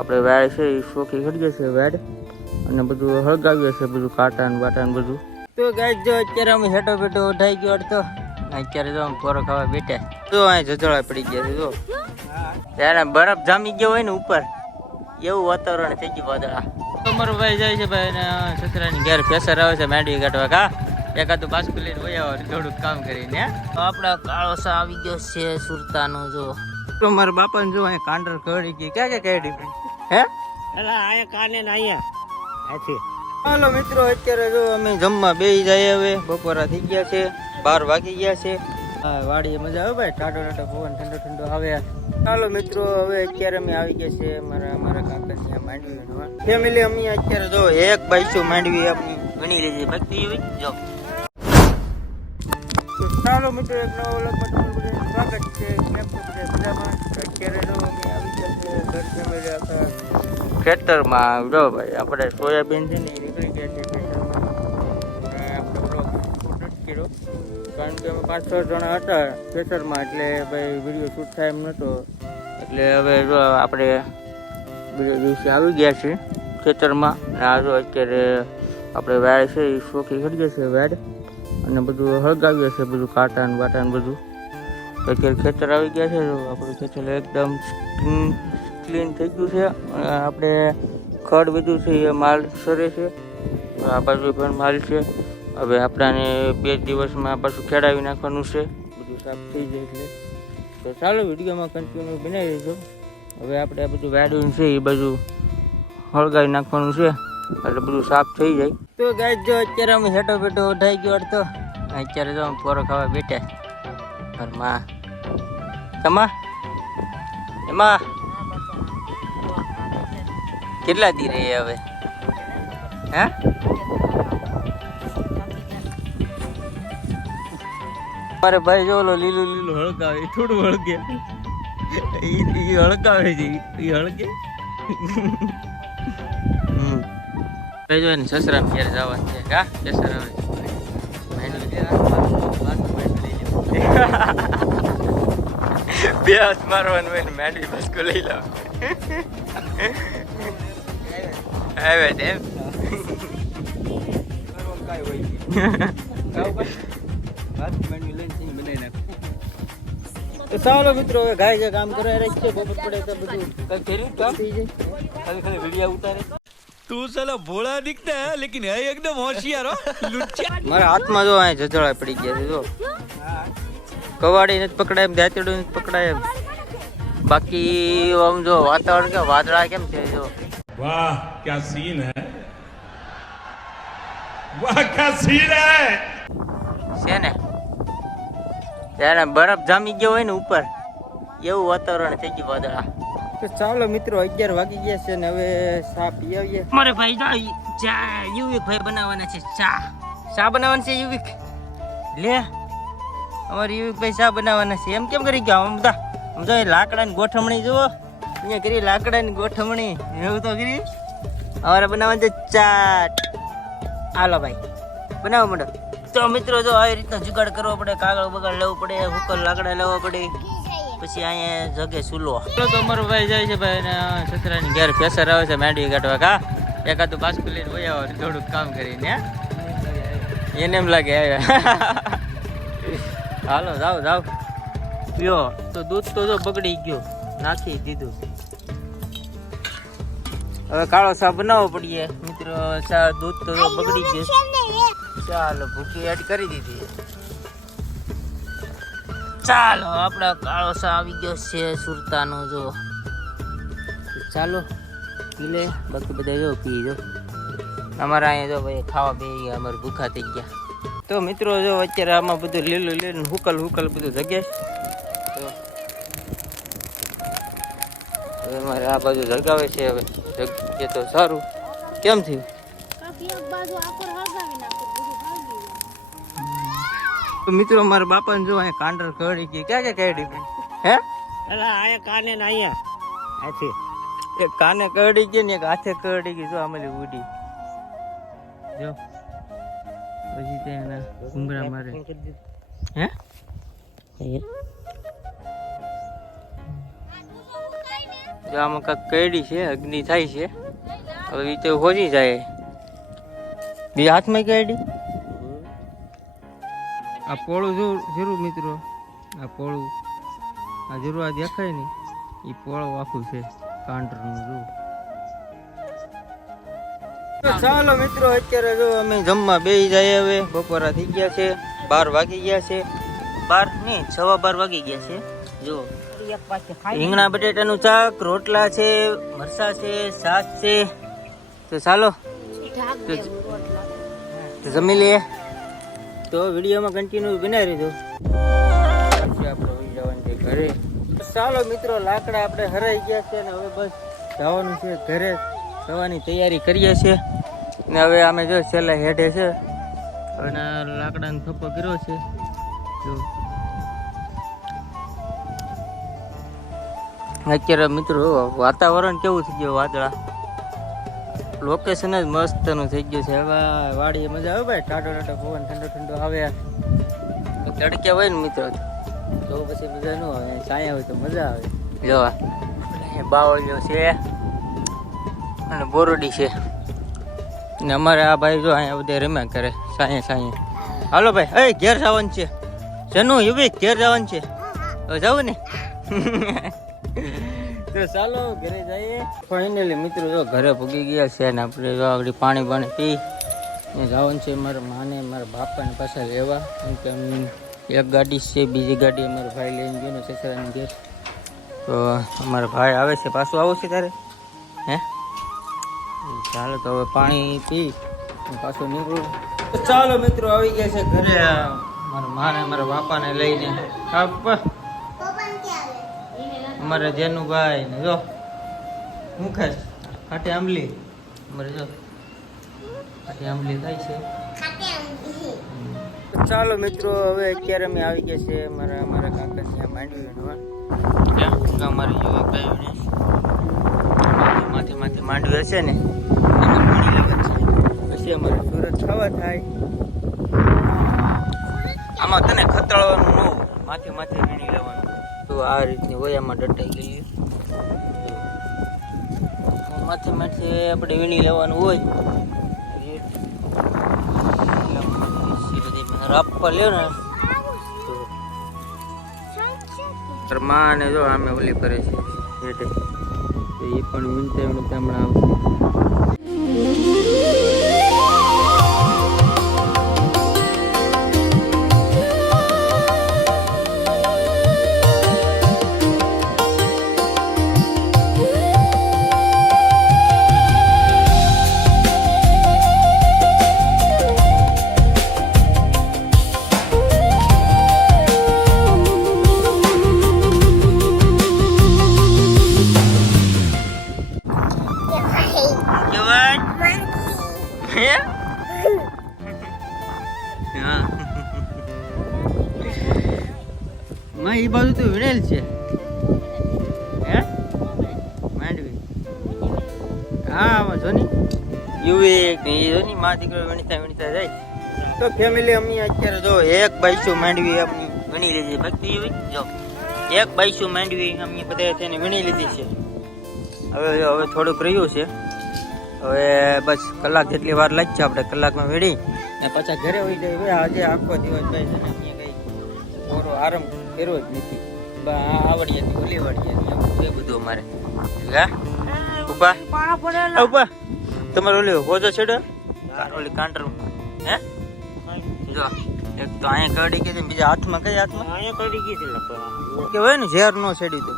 આપણે વેડ છે એ શોખી કરીએ છીએ વેડ અને બધું હળગાવીએ છીએ બધું કાંટા ને બાટા ને બધું. તો ગાઈસ જો અત્યારે અમે હેઠો બેઠો ઉઠાઈ ગયો તો અત્યારે જો અમે પોરો ખાવા બેઠા તો અહીં જજોળા પડી ગયા છે. જો ત્યારે બરફ જામી ગયો હોય ને ઉપર એવું વાતાવરણ થઈ ગયું વાદળા. અમારો ભાઈ જાય છે ભાઈ ને સસરાની ઘેર પ્રેશર આવે છે માંડવી કાઢવા. કા એકાદું બાસ્કુ લઈને વહી આવે થોડુંક કામ કરીને. આપડા કાળો સા આવી ગયો છે સુરતાનો. જો તો મારા બાપાને જો અહીંયા કાંડર કરી ગઈ ક્યાં કાઢી હે અહીંયા કાને ને અહીંયા. હાલો મિત્રો અત્યારે જો અમે જમવા બેસી જાય. હવે બપોરા થઈ ગયા છે, 12 વાગી ગયા છે. વાડીએ મજા આવે ભાઈ, ટાટો ટાટો પવન ઠંડો ઠંડો આવે. ચાલો મિત્રો હવે અત્યારે અમે આવી ગયા છે અમારા કાકાની માંડવી ફેમિલી. અમે અત્યારે જો એક બાઈસું માંડવી આપણી ગણી લીધી બાકી જો. ચાલો મિત્રો એક નવો વ્લોગમાં તમારું સ્વાગત છે. કેમ છો બધામાં? અત્યારે જો અમે આવી ગયા છે ઘર ફેમિલી આખા ખેતરમાં. જો ભાઈ આપણે સોયાબીન છે ને એ નીકળી ગયા છે ખેતરમાં. આપણે બ્લોગ શૂટ નથી કર્યો કારણ કે અમે 5-6 જણા હતા ખેતરમાં એટલે ભાઈ વિડીયો શૂટ થાય એમ નહોતો. એટલે હવે જો આપણે બીજા દિવસે આવી ગયા છીએ ખેતરમાં. આ જો અત્યારે આપણે વેડ છે એ શોખી કરીએ છીએ વેડ અને બધું હળગાવીએ છીએ બધું કાંટા ને બાટા ને બધું. અત્યારે ખેતર આવી ગયા છે. આપણું ખેતર એકદમ ક્લીન થઈ ગયું છે. આપણે ખડ બધું છે એ માલ સરે છે. આ બાજુ પણ માલ છે. હવે આપણાને 2 દિવસમાં પાછું ખેડાવી નાખવાનું છે બધું સાફ થઈ જાય એટલે. તો ચાલો વિડીયોમાં કન્ટિન્યુ બનાવી દઈજો. હવે આપણે આ બધું વાડ્યું છે એ બધું હળગાવી નાખવાનું છે એટલે બધું સાફ થઈ જાય. તો ગાઈસ જો અત્યારે અમે હેઠો બેઠો ઉઠાઈ ગયો તો અત્યારે જો અમે પોરો ખાવા બેઠા ઘરમાં. તમા એમાં કેટલા દી રહી હવે હે? મારે ભાઈ જો ઓલો લીલું લીલું હળગાવે થોડું હળગે એ હળગાવે છે એ હળગે. જો ને સસરા ને ઘેર જવાનું છે. કા સસરા હવે બે હાથ મારવાનું હોય ને માંડવી બસકો લઈ લાવ આવે એમ. ચાલો મિત્રો હવે ગાય જે કામ કરવા રહી છે બપોર પડે તો બધું કઈ ફેર્યું કામ થઈ જાય. ખાલી ખાલી વિડીયો ઉતારે. तू साला भोला दिखता है लेकिन है एकदम होशियार हो लुच्चा. મારા હાથમાં જો અહીં જજોળા પડી ગયા છે. જો કવાડી નથી પકડાય એમ, દાંતડું નથી પકડાય એમ. બાકી આમ જો વાતાવરણ કે વાદળા કેમ છે. જો वाह क्या सीन है, वाह क्या सीन है. છે ને ત્યારે બરફ જામી ગયો હોય ને ઉપર એવું વાતાવરણ થઈ ગયું વાદળા. તો ચાલો મિત્રો 11 વાગી ગયા છે ને હવે ચા પી આવીએ. મારે ભાઈ ચા યુવિક ભાઈ બનાવવાના છે. ચા બનાવવાની છે યુવિક. લે અમારે યુવિક ભાઈ ચા બનાવવાના છે. એમ કેમ કરી ગયા આમ બધા? આમ તો લાકડાની ગોઠમણી જુઓ અહીંયા કરી લાકડાની ગોઠમણી એવું તો કરી. અમારે બનાવવાનું છે ચાટ. હાલો ભાઈ બનાવો મેડમ. તો મિત્રો જો આવી રીતના જુગાડ કરવો પડે. કાગળ બગાડ લેવું પડે, હુકર લાકડા લેવા પડે, પછી અહીંયા જગે સુલો. તો અમારો ભાઈ જાય છે ભાઈ ને સસરાની ઘેર પ્રેશર આવે છે માંડવી કાઢવા. કા એકાદું બાસ્કુ લઈને વહી આવે થોડુંક કામ કરીને એને એમ લાગે આવ્યા. હાલો જાઓ જાઓ પીઓ. તો દૂધ તો જો બગડી ગયું નાખી દીધું. હવે કાળો ચા બનાવવો પડીએ મિત્રો. ચા દૂધ તો જો બગડી ગયું. ચાલો ભૂકી એડ કરી દીધી. ચાલો આપણા કાળો સા આવી ગયો છે સુરતાનો. જો ચાલો પી લે. બાકી બધા જો પી જો. અમારા અહીંયા જો ભાઈ ખાવા બે ગયા, અમારે ભૂખા થઈ ગયા. તો મિત્રો જો અત્યારે આમાં બધું લીલું લીલું હુકલ હુકલ બધું જગ્યા. તો હવે અમારે આ બાજુ જગાવે છે. હવે જગ્યા તો સારું. કેમ થયું? તો મિત્રો મારા બાપાને જો અહીંયા કાંડર કરી ગઈ. ક્યાં કાઢી હે? અહીંયા કાને ને અહીંયા હાથે એક કાને કરડી ગઈ ને એક હાથે કરડી ગઈ. જો આમાં ઉડી જો પછી તેના ઘુંઘરા મારે હે. જો આમાં કાંક કેડી છે, અગ્નિ થાય છે. હવે એ તો હોજી જાય. બીજા હાથમાં કેડી આ પોળું જરૂર મિત્રો, આ પોળું આ જરૂર આ દેખાય ને એ પોળું આખું છે કાંટરનું જો. ચાલો મિત્રો અત્યારે જો અમે જમવા બેસી જાય. હવે બપોરા થઈ ગયા છે, 12 વાગી ગયા છે. 12 નહીં 12:15 વાગી ગયા છે. જો રીંગણા બટેટાનું શાક, રોટલા છે, મરસા છે, શાક છે. તો ચાલો તો જમી લઈએ. તો વિડીયોમાં કન્ટિન્યુ બનાવી રહેજો. આપણે વહી જવાનું છે ઘરે. ચાલો મિત્રો લાકડા આપણે હરાઈ ગયા છે ને હવે બસ જવાનું છે ઘરે. જવાની તૈયારી કરીએ છીએ ને હવે અમે જો છેલ્લા હેઠે છે. હવે લાકડાનો થપ્પો કર્યો છે. જો અત્યારે મિત્રો વાતાવરણ કેવું થઈ ગયું, વાદળા લોકેશન જ મસ્તનું થઈ ગયું છે. હવે વાડીએ મજા આવે ભાઈ, ટાટો ટાટો પવન ઠંડો ઠંડો આવે. તડકે હોય ને મિત્રો તો પછી મજા ન આવે, છાયા હોય તો મજા આવે. જોવા બાવળીઓ છે અને બોરડી છે ને અમારે આ ભાઈ જો અહીંયા બધા રમ્યા કરે સાંયે. હાલો ભાઈ, ઘેર જવાનું છે. શેનું યુવી ઘેર જવાનું છે? હવે જવું ને તો ચાલો ઘરે જઈએ. ફાઇનલી મિત્રો જો ઘરે પૂગી ગયા છે ને આપણે જો આગળ પાણી પી ને જવાનું છે મારા માને મારા બાપાને પાછા લેવા. કેમ કે એક ગાડી છે, બીજી ગાડી અમારો ભાઈ લઈને ગયો ને સસરાની ઘેર. તો અમારો ભાઈ આવે છે, પાછું આવું છે તારે હે? ચાલો તો હવે પાણી પી પાછું નીકળું. તો ચાલો મિત્રો આવી ગયા છે ઘરે મારા માને મારા બાપાને લઈને. અમારે જેનુભાઈ ને જો હું ખાઈશ ખાટી આંબલી. અમારે જો ખાટી આંબલી થાય છે. ચાલો મિત્રો હવે અત્યારે અમે આવી ગયા છે અમારા કાકા ત્યાં માંડવી અમારી જો માથે માંડવી હશે ને એને પાણી લેવા છે. પછી અમારે સુરત ખાવા થાય. આમાં તને ખતળવાનું ન હોય, માથે વીણી લેવાનું. તો આ રીતની હોય આમાં દટાઈ ગઈ માથે આપણે વીણી લેવાનું હોય. રાપવા લ્યો ને તો માં ને જો આમે ઓલી કરે છે હેઠે, તો એ પણ વીણતા હમણાં આવશે. માં એ બાજુ તો વીણેલ છે હે માંડવી. હા આમાં જો ની યુવી એ જો ની માં દીકરો વીણતા જાય. તો ફેમિલી અમે અત્યારે જો એક બાઈસું માંડવી અમે વીણી લીધી. ભક્તિ યુવી જો એક બાઈસું માંડવી અમે બધા તેને વીણી લીધી છે. હવે થોડુંક રહ્યું છે. હવે બસ કલાક જેટલી વાર લાગશે. આપણે કલાકમાં વીણી ને પાછા ઘરે હોઈ જાય. આજે આખો દિવસ કઈ છે ને અમે કઈ પૂરો આરામ કર્યો જ નથી. આવડી હતી ઓલી વાળી હતી એમ છે બધું અમારે. હા ઉભા તમારે ઓલી હોજો છેડો ઓલી કાંટર હે જો એક તો અહીંયા કડી ગઈ બીજા હાથમાં કઈ હાથમાં અહીંયા કડી ગઈ હતી કે હોય ને ઝેર નો છેડી તો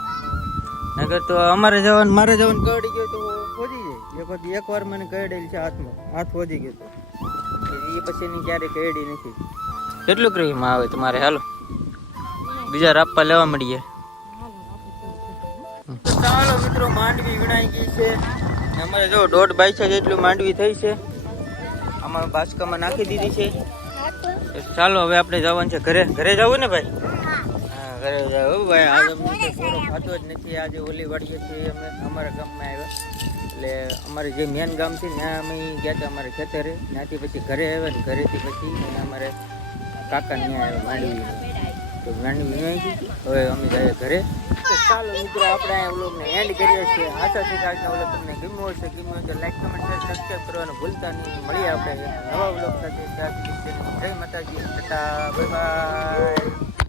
નગર તો અમારે જવાનું મારે જવાનું કડી ગયો તો હોજી જાય. એક વાર મને કડેલી છે હાથમાં, હાથ હોજી ગયો તો એ પછી ની ક્યારે કડી નથી. કેટલું ક્રીમાં આવે તમારે? હાલો બીજા રાપા લેવા મળીએ. ચાલો મિત્રો માંડવી વીણાઈ ગઈ છે. અમારે જો 1.5 બાઈસા જેટલું માંડવી થઈ છે. અમારું બાસકામાં નાખી દીધી છે. ચાલો હવે આપણે જવાનું છે ઘરે. ઘરે જવું ને ભાઈ? હા ઘરે જવું ભાઈ. આજે અમને પૂરો ખાતો જ નથી. આજે ઓલી વાડીએ છીએ અમે અમારા ગામમાં આવ્યા. એટલે અમારે જે મેન ગામ છે ત્યાં અમે ગયા હતા અમારે ખેતરે. ત્યાંથી પછી ઘરે આવ્યા ને ઘરેથી પછી અમારે કાકા ત્યાં આવ્યા માંડવી. તો માંડવી વીણાઈ ગઈ. હવે અમે જઈએ ઘરે. તો ચાલો મિત્રો આપણે આ વ્લોગને એન્ડ કરીએ છીએ. આશા છે કે આજનો વ્લોગ તમને ગમ્યો હશે. ગમ્યો હોય તો લાઈક કમેન્ટ શેર સબસ્ક્રાઈબ કરવાનું ભૂલતા નહીં. મળીએ આપણે નવા વ્લોગ સાથે. ત્યાં સુધી જય માતાજી, ટાટા, બાય બાય.